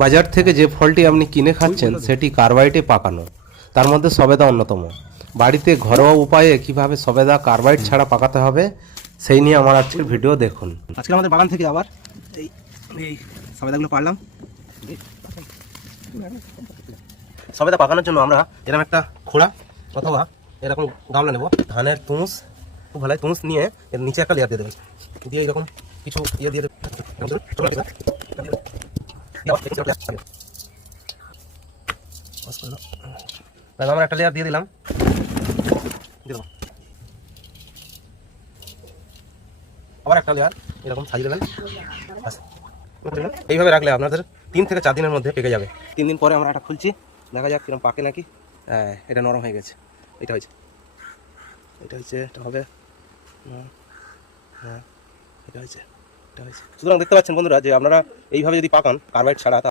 বাজার থেকে যে ফলটি আপনি কিনে খাচ্ছেন সেটি কার্বাইডে পাকানো, তার মধ্যে সবেদা অন্যতম। বাড়িতে ঘরোয়া উপায়ে কিভাবে সবেদা কার্বাইড ছাড়া পাকাতে হবে সেই নিয়ে আমার আজকের ভিডিও দেখুন। আজকে আমাদের বাগান থেকে আবার এই এই সবেদাগুলো পারলাম। সবেদা পাকানোর জন্য আমরা এরকম একটা খোড়া অথবা এরকম গামলা নেব। ধানের তুষ, খুব ভালো তুষ নিয়ে এর নিচে একটা লেয়ার দিয়ে দেবেন, দিয়ে এরকম কিছু ইয়ে দিয়ে দেবেন। আমরা একটা লেয়ার দিয়ে দিলাম, আবার একটা লেয়ার এরকম সাজিয়ে দেবেন। এইভাবে রাখলে আপনাদের 3 থেকে 4 দিনের মধ্যে পেকে যাবে। 3 দিন পরে আমরা এটা খুলছি, দেখা যাক কিরকম পাকে নাকি। হ্যাঁ, এটা নরম হয়ে গেছে। এটা হয়েছে, এটা হবে। হ্যাঁ, এটা হয়েছে। সুতরাং দেখতে পাচ্ছেন বন্ধুরা যে আপনারা এইভাবে যদি পাকান কার্বাইড ছাড়া